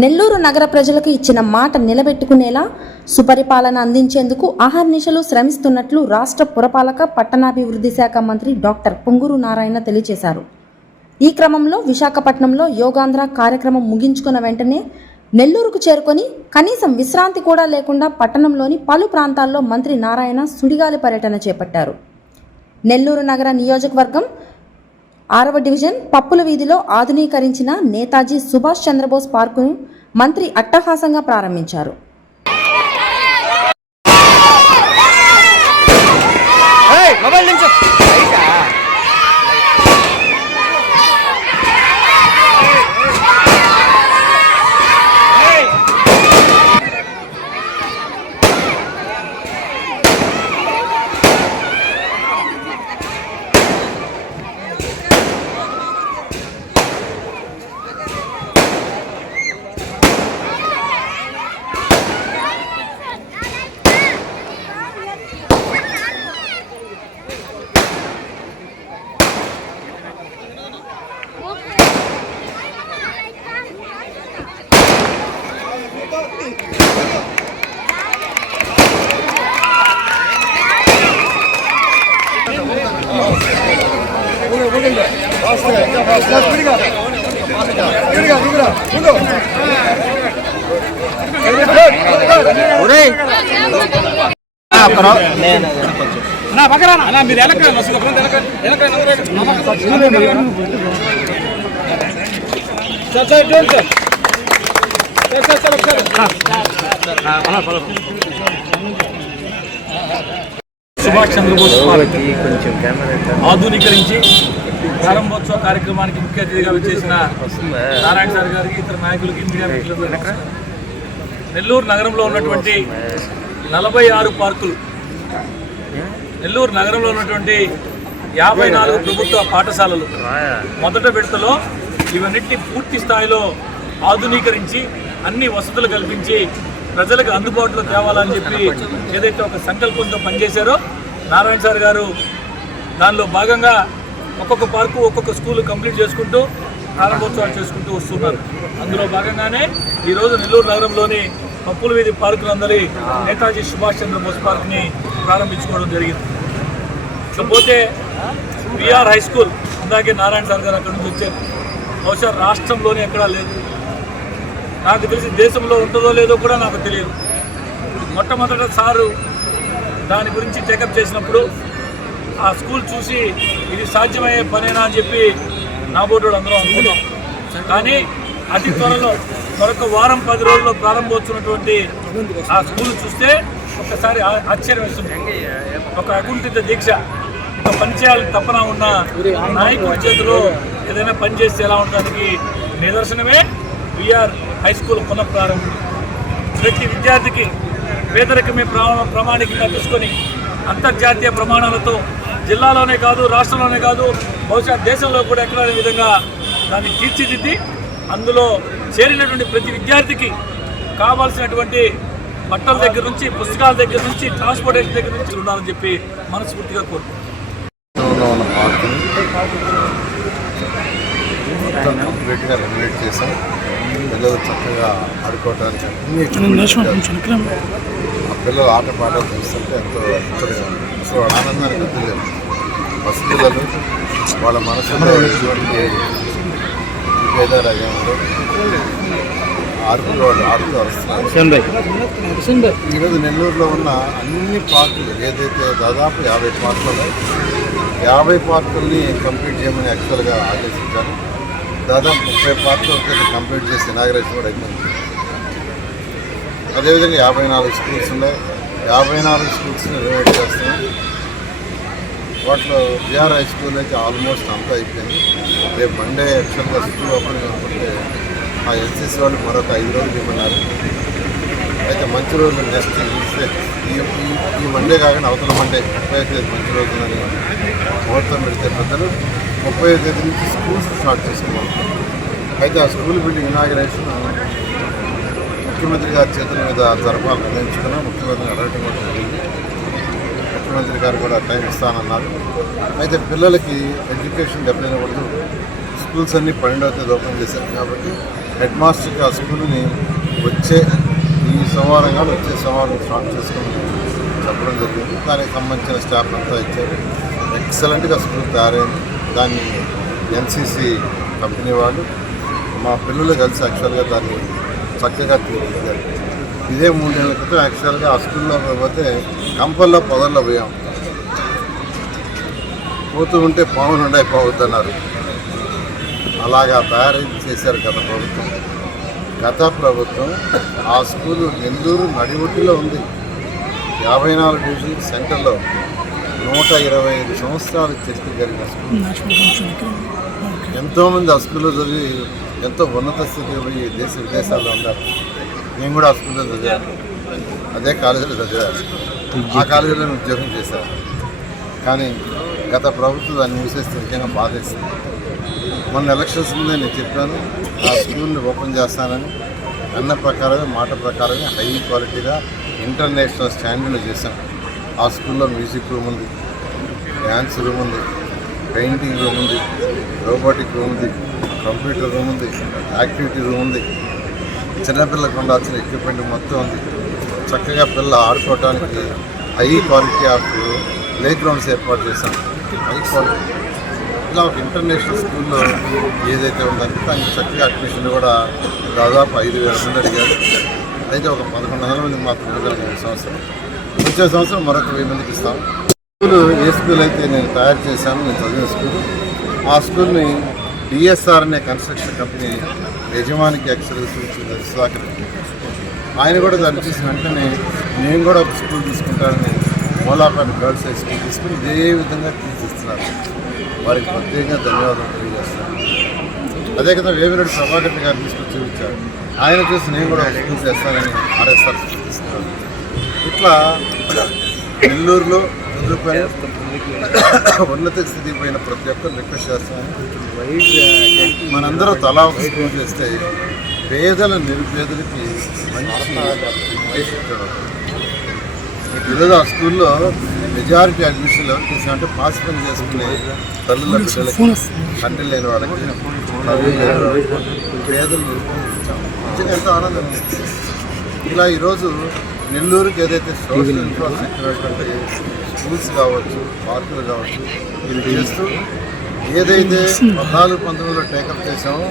నెల్లూరు నగర ప్రజలకు ఇచ్చిన మాట నిలబెట్టుకునేలా సుపరిపాలన అందించేందుకు అహర్నిశలు శ్రమిస్తున్నట్లు రాష్ట్ర పురపాలక పట్టణాభివృద్ధి శాఖ మంత్రి డాక్టర్ పొంగూరు నారాయణ తెలియజేశారు. ఈ క్రమంలో విశాఖపట్నంలో యోగాంధ్ర కార్యక్రమం ముగించుకున్న వెంటనే నెల్లూరుకు చేరుకొని కనీసం విశ్రాంతి కూడా లేకుండా పట్టణంలోని పలు ప్రాంతాల్లో మంత్రి నారాయణ సుడిగాలి పర్యటన చేపట్టారు. నెల్లూరు నగర నియోజకవర్గం ఆరవ డివిజన్ పప్పుల వీధిలో ఆధునీకరించిన నేతాజీ సుభాష్ చంద్రబోస్ పార్కును మంత్రి అట్టహాసంగా ప్రారంభించారు. నా పక్కన అన్న మీరు ఎలక్ట్రా మస్తు ఫ్రంట్ ఎలక్ట్రా ఎలక్ట్రా సార్ సార్ ఇటు సార్ సార్ సార్ సార్ ఒకసారి సుభాష్ చంద్రబోస్ ఆధునీకరించి ప్రారంభోత్సవ కార్యక్రమానికి ముఖ్య అతిథిగా వచ్చేసిన నారాయణ సార్ గారికి ఇతర నాయకులకి మీడియా మిత్రులకు. నెల్లూరు నగరంలో ఉన్నటువంటి నలభై ఆరు పార్కులు. నెల్లూరు నగరంలో ఉన్నటువంటి యాభై నాలుగు ప్రభుత్వ పాఠశాలలు. మొదట విడతలో ఇవన్నిటిని పూర్తి స్థాయిలో ఆధునీకరించి అన్ని వసతులు కల్పించి ప్రజలకు అందుబాటులో తేవాలని చెప్పి ఏదైతే ఒక సంకల్పంతో పనిచేశారో నారాయణ సార్ గారు దానిలో భాగంగా ఒక్కొక్క పార్కు ఒక్కొక్క స్కూల్ కంప్లీట్ చేసుకుంటూ ప్రారంభోత్సవాలు చేసుకుంటూ వస్తున్నారు. అందులో భాగంగానే ఈరోజు నెల్లూరు నగరంలోని పప్పుల వీధి పార్కులందరి నేతాజీ సుభాష్ చంద్రబోస్ పార్క్ని ప్రారంభించుకోవడం జరిగింది. ఇకపోతే విఆర్ హై స్కూల్ ఇందాకే నారాయణ సార్ గారు అక్కడి నుంచి వచ్చారు. బహుశా రాష్ట్రంలోనే ఎక్కడా లేదు. నాకు తెలిసి దేశంలో ఉంటుందో లేదో కూడా నాకు తెలియదు. మొట్టమొదట సారు దాని గురించి చెకప్ చేసినప్పుడు ఆ స్కూల్ చూసి ఇది సాధ్యమయ్యే పనేనా అని చెప్పి నా బోర్డు అందరూ అనుకున్నాం. కానీ అతి త్వరలో మరొక వారం పది రోజుల్లో ప్రారంభమవుతున్నటువంటి ఆ స్కూల్ చూస్తే ఒక్కసారి ఆశ్చర్యం వేస్తుంది. ఒక అకుంఠిత దీక్ష ఒక పని చేయాలని తప్పన ఉన్న నాయకుడి చేతిలో ఏదైనా పని చేస్తే ఎలా ఉండడానికి నిదర్శనమే విఆర్ హై స్కూల్ పునఃప్రారంభం. ప్రతి విద్యార్థికి పేదరికమే ప్రమా ప్రమాణికంగా తీసుకొని అంతర్జాతీయ ప్రమాణాలతో జిల్లాలోనే కాదు రాష్ట్రంలోనే కాదు బహుశా దేశంలో కూడా ఎక్కడ విధంగా దాన్ని తీర్చిదిద్ది అందులో చేరినటువంటి ప్రతి విద్యార్థికి కావాల్సినటువంటి బట్టల దగ్గర నుంచి పుస్తకాల దగ్గర నుంచి ట్రాన్స్పోర్టేషన్ దగ్గర నుంచి ఉండాలని చెప్పి మనస్ఫూర్తిగా చేసాం పిల్లలు చక్కగా ఆడుకోవడానికి ఆ పిల్లలు చూస్తుంటే ఎంతో ముచ్చటగా ఉంది. అసలు వాళ్ళ ఆనందానికి గుర్తు లేదు. బస్ పిల్లలు వాళ్ళ మనసులో ఎటువంటి విభేదాలు ఆడుతూ వాళ్ళు ఆడుతూ వస్తున్నారు. ఈరోజు నెల్లూరులో ఉన్న అన్ని పార్కులు ఏదైతే దాదాపు యాభై పార్కులు యాభై పార్కుల్ని కంప్లీట్ చేయమని యాక్చువల్గా ఆదేశించారు. దాదాపు ముప్పై పార్కులు కంప్లీట్ చేసి ఇనాగరేషన్ కూడా అయిపోయింది. అదేవిధంగా యాభై నాలుగు స్కూల్స్ ఉన్నాయి. యాభై నాలుగు స్కూల్స్ని రినోవేట్ చేస్తున్నాం. వాటిలో బిఆర్ హై స్కూల్ అయితే ఆల్మోస్ట్ అంతా అయిపోయింది. రేపు మండే యాక్చువల్గా స్కూల్ ఓపెన్ కాకుంటే ఆ ఎన్సీసీ వాళ్ళు మరొక ఐదు రోజులు ఇవ్వమన్నారు. అయితే మంచి రోజు నెక్స్ట్ ఈ ఈ- మండే కాకుండా అవతల మండే ముప్పై తేదీ మంచి రోజులని ముహూర్తం పెడితే పెద్దలు ముప్పై తేదీ నుంచి స్కూల్స్ స్టార్ట్ చేసుకోవాలి అయితే ఆ స్కూల్ బిల్డింగ్ ఇనాగరేషన్ ముఖ్యమంత్రి గారి చేతుల మీద జరపాలని నిర్ణయించుకున్నాం ముఖ్యమంత్రిని అడగటం కూడా జరిగింది. ముఖ్యమంత్రి గారు కూడా టైం ఇస్తానన్నారు. అయితే పిల్లలకి ఎడ్యుకేషన్ దెబ్బతినకూడదు స్కూల్స్ అన్నీ పన్నెండవ తేదీ ఓపెన్ చేశారు కాబట్టి హెడ్ మాస్టర్కి ఆ స్కూల్ని వచ్చే ఈ సోమవారం కానీ వచ్చే సోమవారం స్టార్ట్ చేసుకుని చెప్పడం జరిగింది. దానికి సంబంధించిన స్టాఫ్ అంతా ఇచ్చారు. ఎక్సలెంట్గా స్కూల్ తయారైంది. దాన్ని ఎన్సీసీ కంపెనీ వాళ్ళు మా పిల్లలు కలిసి యాక్చువల్గా దాన్ని చక్కగా తీర్చిదిద్దారు ఇదే మూడేళ్ళ క్రితం యాక్చువల్గా ఆ స్కూల్లో పోతే కంపల్లో పొదల్లో పోయాం. పోతూ ఉంటే పావులు ఉండే పోవద్దన్నారు అలాగా తయారు చేశారు గత ప్రభుత్వం. గత ప్రభుత్వం ఆ స్కూలు నెల్లూరు నడిఒడ్డులో ఉంది. యాభై నాలుగు డివిజన్ సెంటర్లో నూట ఇరవై ఐదు సంవత్సరాలు చరిత్ర కలిగిన స్కూల్ ఎంతోమంది ఆ స్కూల్లో చదివి ఎంతో ఉన్నత స్థితికి పోయి దేశ విదేశాల్లో ఉన్నారు నేను కూడా ఆ స్కూల్లో చదివాను. అదే కాలేజీలో చదివాను. ఆ కాలేజీలో నేను ఉద్యోగం చేశాను కానీ గత ప్రభుత్వం దాన్ని మూసేస్తే నిజంగా బాధేస్తుంది మొన్న ఎలక్షన్స్ ముందే నేను చెప్పాను ఆ స్కూల్ని ఓపెన్ చేస్తానని అన్న ప్రకారమే మాట ప్రకారమే హై క్వాలిటీగా ఇంటర్నేషనల్ స్టాండర్డ్లో చేశాం. ఆ స్కూల్లో మ్యూజిక్ రూమ్ ఉంది డ్యాన్స్ రూమ్ ఉంది పెయింటింగ్ రూమ్ ఉంది రోబోటిక్ రూమ్ ఉంది. కంప్యూటర్ రూమ్ ఉంది యాక్టివిటీ రూమ్ ఉంది. చిన్నపిల్లలకు ఉండాల్సిన ఎక్విప్మెంట్ మొత్తం ఉంది. చక్కగా పిల్ల ఆడుకోవడానికి high quality of play grounds ఏర్పాటు చేశాం. హై క్వాలిటీ ఇలా ఒక ఇంటర్నేషనల్ స్కూల్లో ఏదైతే ఉందంటే దానికి చక్కగా అడ్మిషన్ కూడా దాదాపు ఐదు వేల మంది అడిగారు. అయితే ఒక పదకొండు వందల మందికి మాత్రం ఇవ్వగలిగిన ఈ సంవత్సరం. వచ్చే సంవత్సరం మరొక వెయ్యి మందికి ఇస్తాం. స్కూల్ ఏ స్కూల్ అయితే నేను తయారు చేశాను నేను చదివిన స్కూల్. ఆ స్కూల్ని డిఎస్ఆర్ అనే కన్స్ట్రక్షన్ కంపెనీ యజమానికి యాక్చువల్గా సుధాకర్ ఆయన కూడా దాన్ని చూసిన వెంటనే నేను కూడా ఒక స్కూల్ తీసుకుంటానని మోలాపేట గర్ల్స్ హై స్కూల్ తీసుకుని ఇదే విధంగా తీర్చిస్తున్నారు వారికి ప్రత్యేకంగా ధన్యవాదాలు తెలియజేస్తున్నాను. అదే కదా వేమిరెడ్డి ప్రభాకర్ గారు తీసుకొచ్చి చూపించారు. ఆయన చూసి నేను కూడా ఒక స్కూల్ చేస్తానని ఆర్ఎస్ఆర్ చూపిస్తున్నాను ఇట్లా నెల్లూరులో చదువుకొని ఉన్నత స్థితికి పోయిన ప్రతి ఒక్కరు రిక్వెస్ట్ చేస్తున్నాను మనందరూ తలా ఒక స్కూల్ చేస్తే పేదల నిరుపేదలకి మంచి ఈరోజు ఆ స్కూల్లో మెజారిటీ అడ్మిషన్లు ఎవరు చేసామంటే పాస్ పని చేసుకునే తల్లుల తండ్రి లేని వాళ్ళకి పేదలు. నిజంగా ఎంతో ఆనందం. ఇలా ఈరోజు నెల్లూరుకి ఏదైతే సోషల్ ఇన్ఫ్రాస్ట్రక్చర్ అంటే స్కూల్స్ కావచ్చు పార్కులు కావచ్చు ఇది చేస్తూ ఏదైతే పద్నాలుగు పంతొమ్మిదిలో టేకప్ చేసామో